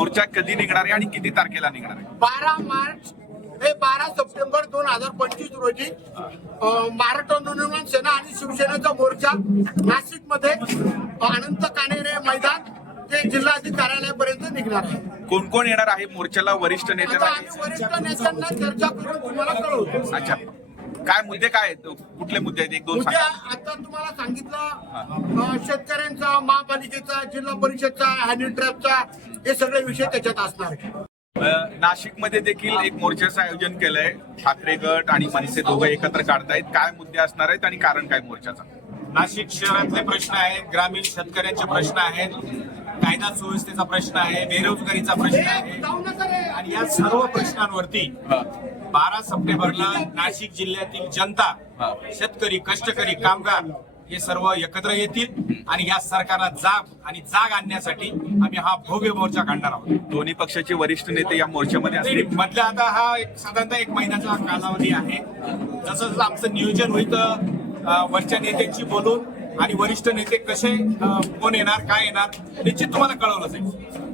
मोर्चा कधी निघणार आहे आणि किती तारखेला निघणार आहे? बारा मार्च हे बारा सप्टेंबर दोन हजार पंचवीस रोजी महाराष्ट्र नवनिर्माण सेना आणि शिवसेनेचा मोर्चा नाशिकमध्ये अनंत कानेरे मैदान ते जिल्हाधिकारी कार्यालयापर्यंत निघणार आहे. कोण कोण येणार आहे मोर्चाला? वरिष्ठ आम्ही वरिष्ठ नेत्यांना चर्चा करून तुम्हाला कळवतो. अच्छा. काय मुद्दे काय आहेत? कुठले मुद्दे आहेत? एक दोन उद्या सांगा. आता तुम्हाला सांगितलं अं, शेतकऱ्यांचा महापालिकेचा जिल्हा परिषदचा हॅनी ट्रॅपचा हे सगळे विषय त्याच्यात असणार आहे नाशिकमध्ये देखील एक मोर्चाचं आयोजन केलंय. ठाकरे गट आणि मनसे दोघं एकत्र काढतायत. काय मुद्दे असणार आहेत आणि कारण काय मोर्चाचा? नाशिक शहरातले प्रश्न आहेत ग्रामीण शेतकऱ्यांचे प्रश्न आहेत. कायदा सुव्यवस्थेचा प्रश्न आहे बेरोजगारीचा प्रश्न आहे. आणि या सर्व प्रश्नांवरती बारा सप्टेंबरला नाशिक जिल्ह्यातील जनता शेतकरी कष्टकरी कामगार हे सर्व एकत्र येतील आणि या सरकारला जाग आणि जाग आणण्यासाठी आम्ही हा भव्य मोर्चा काढणार आहोत. दोन्ही पक्षाचे वरिष्ठ नेते या मोर्चामध्ये नाही, असतील? मधला आता हा एक साधारणतः एक महिन्याचा कालावधी आहे. जसं जसं आमचं नियोजन होईल वरच्या नेत्यांशी बोलून आणि वरिष्ठ नेते कसे कोण येणार काय येणार निश्चित तुम्हाला कळवलं जाईल.